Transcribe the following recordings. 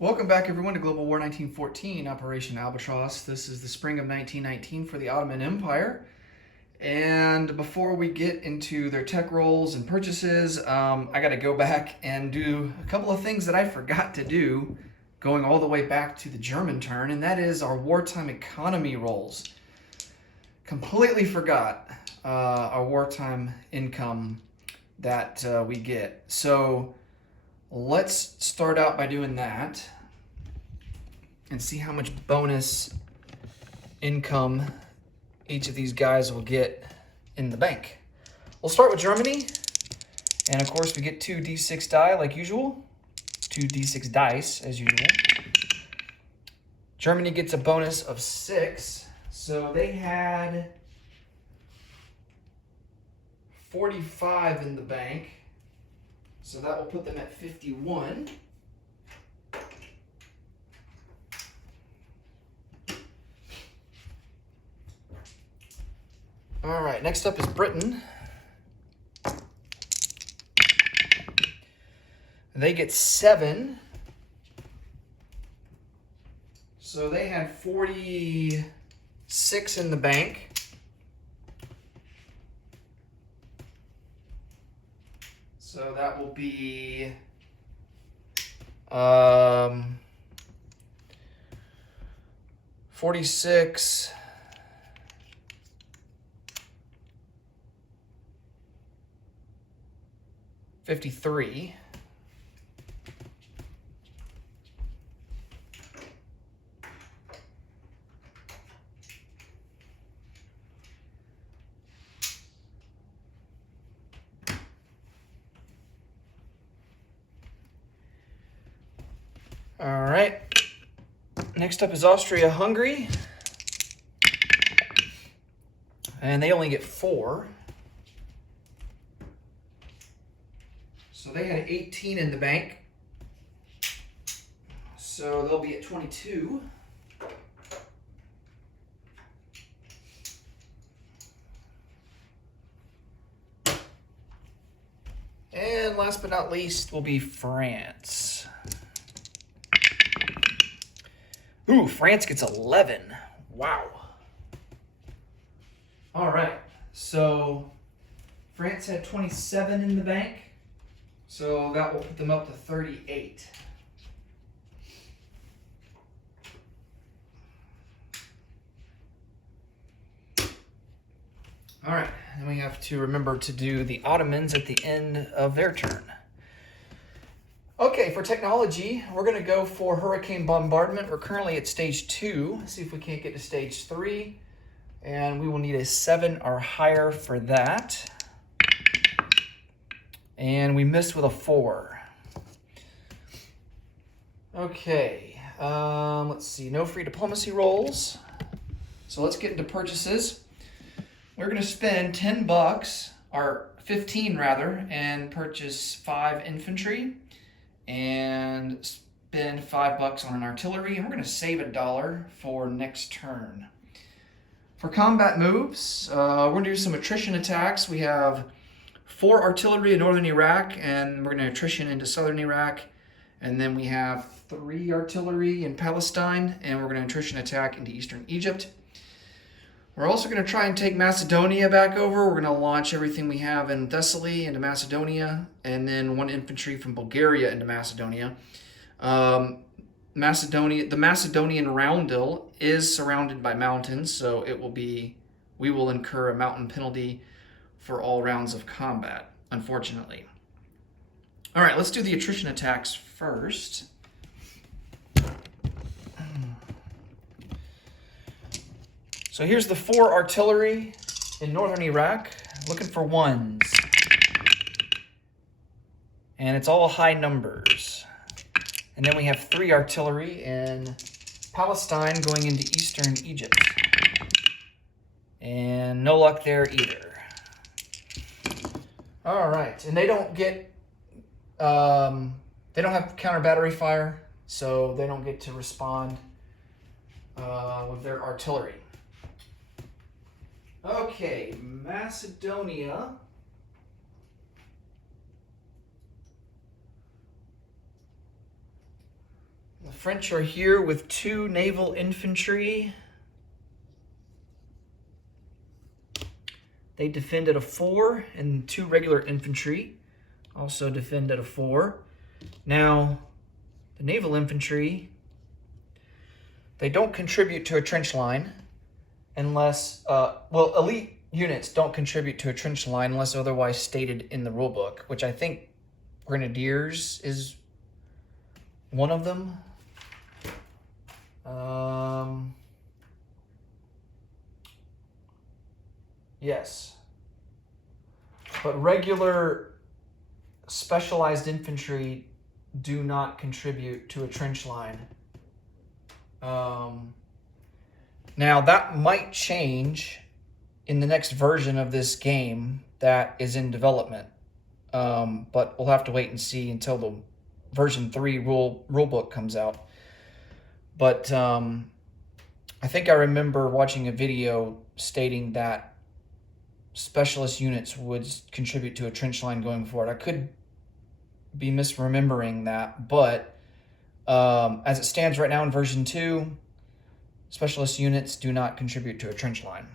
Welcome back, everyone, to Global War 1914, Operation Albatross. This is the spring of 1919 for the Ottoman Empire. And before we get into their tech rolls and purchases, I got to go back and do a couple of things that I forgot to do going all the way back to the German turn, and that is our wartime economy rolls. Completely forgot our wartime income that we get. So let's start out by doing that and see how much bonus income each of these guys will get in the bank. We'll start with Germany, and of course we get 2 d6 die like usual, 2 d6 dice as usual. Germany gets a bonus of 6, so they had 45 in the bank. So that will put them at 51. All right, next up is Britain. They get 7. So they had 46 in the bank. So that will be 46, 53. All right, next up is Austria-Hungary, and they only get 4. So they had 18 in the bank, so they'll be at 22. And last but not least will be France. Ooh, France gets 11. Wow. All right, so France had 27 in the bank, so that will put them up to 38. All right, and we have to remember to do the Ottomans at the end of their turn. Okay, for technology, we're going to go for hurricane bombardment. We're currently at stage 2. Let's see if we can't get to stage 3. And we will need a 7 or higher for that. And we missed with a 4. Okay, let's see. No free diplomacy rolls. So let's get into purchases. We're going to spend $10, or 15 rather, and purchase 5 infantry. And spend $5 on an artillery, and we're going to save $1 for next turn. For combat moves, we're going to do some attrition attacks. We have 4 artillery in northern Iraq, and we're going to attrition into southern Iraq. And then we have 3 artillery in Palestine, and we're going to attrition attack into eastern Egypt. We're also going to try and take Macedonia back over. We're going to launch everything we have in Thessaly into Macedonia, and then 1 infantry from Bulgaria into Macedonia. The Macedonian roundel is surrounded by mountains, so we will incur a mountain penalty for all rounds of combat, unfortunately. All right, let's do the attrition attacks first. So here's the 4 artillery in northern Iraq, looking for 1s. And it's all high numbers. And then we have 3 artillery in Palestine going into eastern Egypt. And no luck there either. All right, and they don't get, they don't have counter battery fire, so they don't get to respond with their artillery. Okay, Macedonia. The French are here with 2 naval infantry. They defend at a 4, and 2 regular infantry also defend at a 4. Now, the naval infantry, they don't contribute to a trench line unless, well, elite units don't contribute to a trench line unless otherwise stated in the rulebook, which I think Grenadiers is one of them. Yes. But regular specialized infantry do not contribute to a trench line. Now, that might change in the next version of this game that is in development. But we'll have to wait and see until the version 3 rulebook comes out. But I think I remember watching a video stating that specialist units would contribute to a trench line going forward. I could be misremembering that, but as it stands right now in version 2, specialist units do not contribute to a trench line.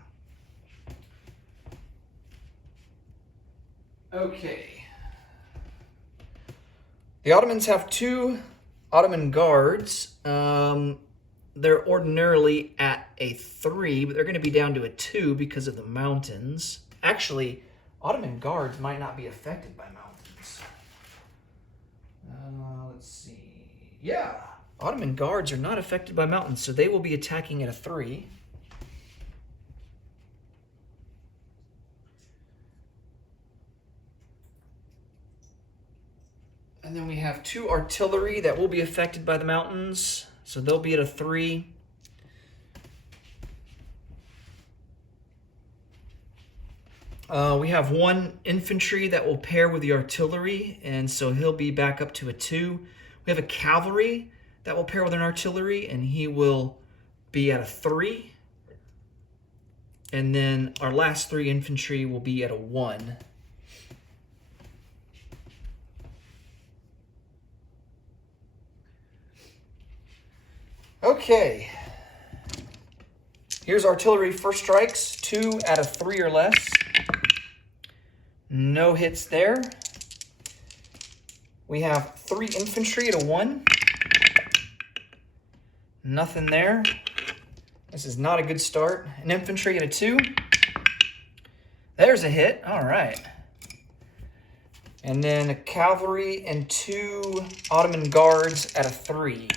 Okay. The Ottomans have 2 Ottoman guards. They're ordinarily at a 3, but they're going to be down to a 2 because of the mountains. Actually, Ottoman guards might not be affected by mountains. Let's see. Yeah, Ottoman guards are not affected by mountains, so they will be attacking at a 3. And then we have 2 artillery that will be affected by the mountains, so they'll be at a 3. We have 1 infantry that will pair with the artillery, and so he'll be back up to a 2. We have a cavalry that will pair with an artillery, and he will be at a 3. And then our last 3 infantry will be at a 1. Okay. Here's artillery first strikes, 2 out of 3 or less. No hits there. We have 3 infantry at a 1. Nothing there. This is not a good start. An infantry at a 2. There's a hit. All right. And then a cavalry and 2 Ottoman guards at a 3.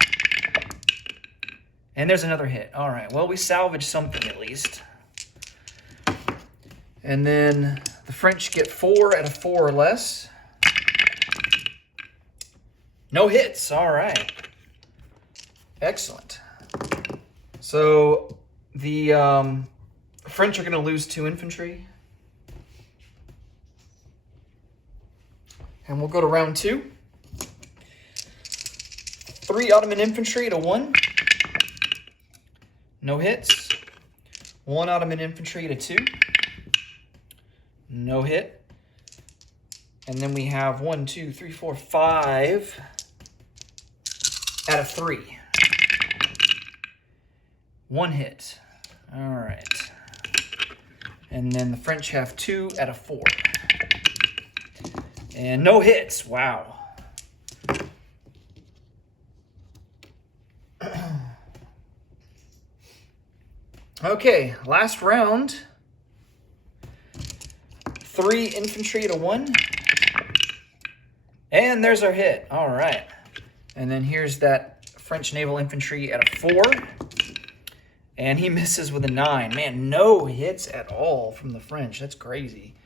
And there's another hit. All right. Well, we salvaged something at least. And then the French get 4 at a 4 or less. No hits. All right. Excellent. So the French are going to lose 2 infantry. And we'll go to round 2. 3 Ottoman infantry at a 1. No hits. 1 Ottoman infantry at a 2. No hit. And then we have 1, 2, 3, 4, 5 at a 3. 1 hit. All right. And then the French have 2 at a 4. And no hits. Wow. Okay, last round. 3 infantry at a 1. And there's our hit. All right. And then here's that French naval infantry at a 4. And he misses with a 9. Man, no hits at all from the French. That's crazy.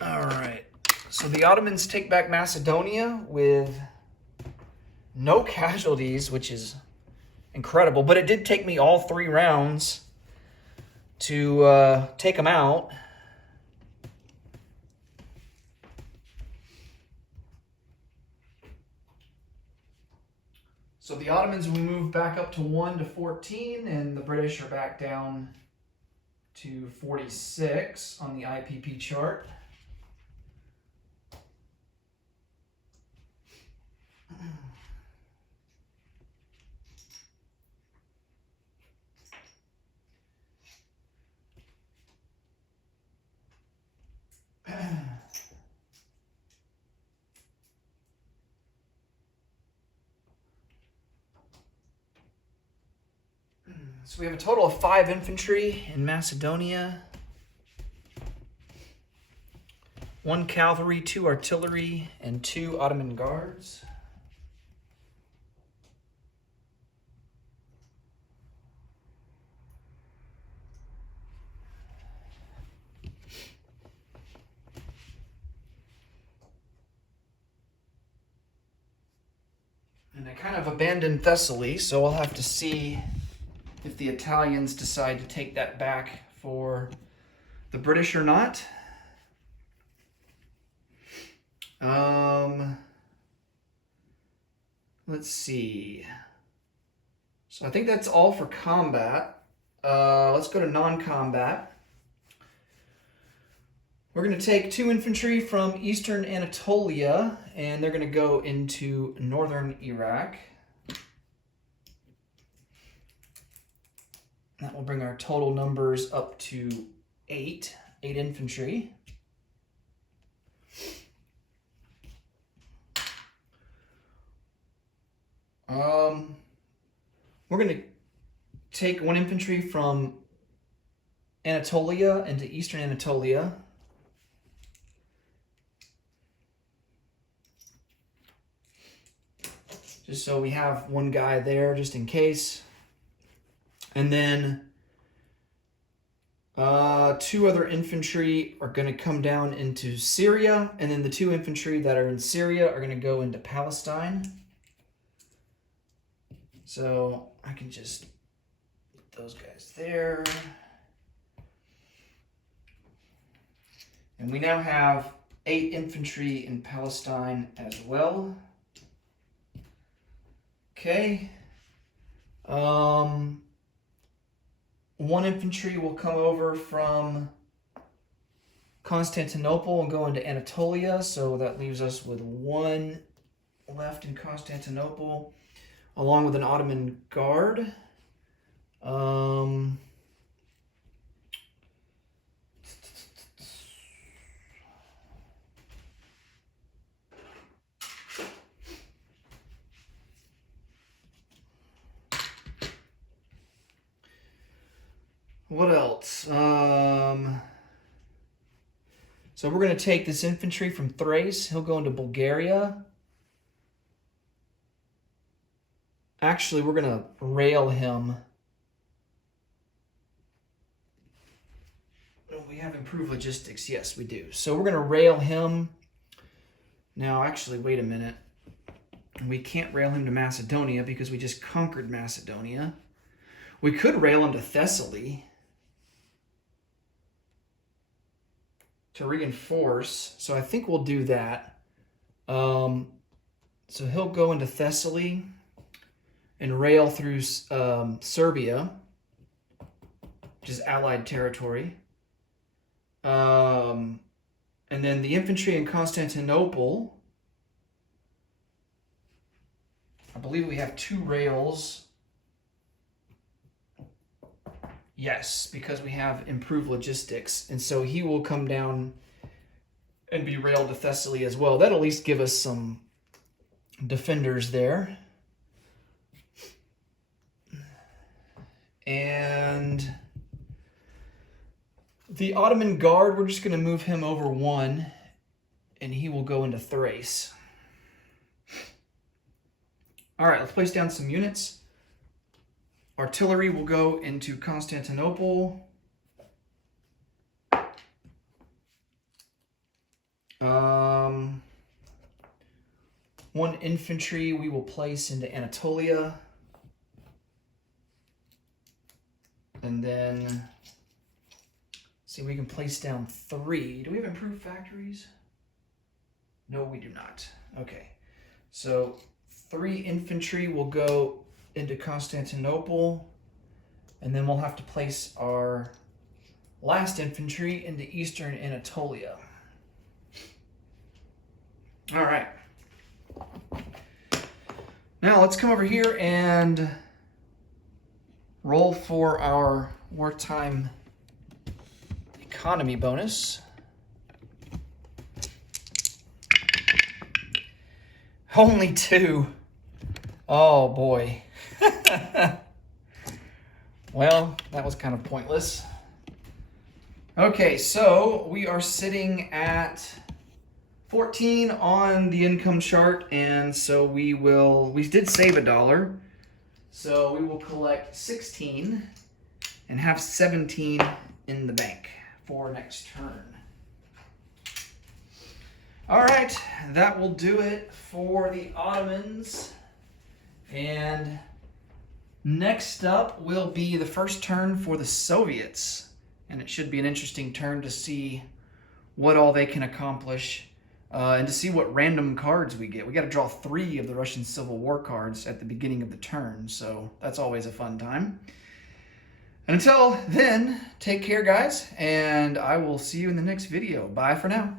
All right. So the Ottomans take back Macedonia with no casualties, which is incredible. But it did take me all 3 rounds to take them out. So the Ottomans will move back up to 1 to 14, and the British are back down to 46 on the IPP chart. So we have a total of 5 infantry in Macedonia. 1 cavalry, 2 artillery, and 2 Ottoman guards. And I kind of abandoned Thessaly, so we'll have to see if the Italians decide to take that back for the British or not. Let's see. So I think that's all for combat. Let's go to non-combat. We're going to take 2 infantry from eastern Anatolia, and they're going to go into northern Iraq. That will bring our total numbers up to 8 infantry. We're going to take 1 infantry from Anatolia into eastern Anatolia. Just so we have 1 guy there, just in case. And then 2 other infantry are going to come down into Syria. And then the 2 infantry that are in Syria are going to go into Palestine. So I can just put those guys there. And we now have 8 infantry in Palestine as well. Okay. 1 infantry will come over from Constantinople and go into Anatolia. So that leaves us with 1 left in Constantinople, along with an Ottoman guard. What else? So we're going to take this infantry from Thrace. He'll go into Bulgaria. Actually, we're going to rail him. Oh, we have improved logistics. Yes, we do. So we're going to rail him. Now, actually, wait a minute. We can't rail him to Macedonia because we just conquered Macedonia. We could rail him to Thessaly to reinforce. So I think we'll do that. So he'll go into Thessaly and rail through Serbia, which is Allied territory. And then the infantry in Constantinople, I believe we have 2 rails. Yes, because we have improved logistics. And so he will come down and be railed to Thessaly as well. That'll at least give us some defenders there. And the Ottoman guard, we're just going to move him over 1, and he will go into Thrace. All right, let's place down some units. Artillery will go into Constantinople. 1 infantry we will place into Anatolia. And then, see, we can place down 3. Do we have improved factories? No, we do not. Okay. So 3 infantry will go into Constantinople, and then we'll have to place our last infantry into eastern Anatolia. All right. Now let's come over here and roll for our wartime economy bonus. Only 2. Oh boy. Well, that was kind of pointless. Okay, so we are sitting at 14 on the income chart, and so we did save $1, so we will collect 16 and have 17 in the bank for next turn. All right, that will do it for the Ottomans. And next up will be the first turn for the Soviets. And it should be an interesting turn to see what all they can accomplish and to see what random cards we get. We got to draw 3 of the Russian Civil War cards at the beginning of the turn, so that's always a fun time. And until then, take care, guys, and I will see you in the next video. Bye for now.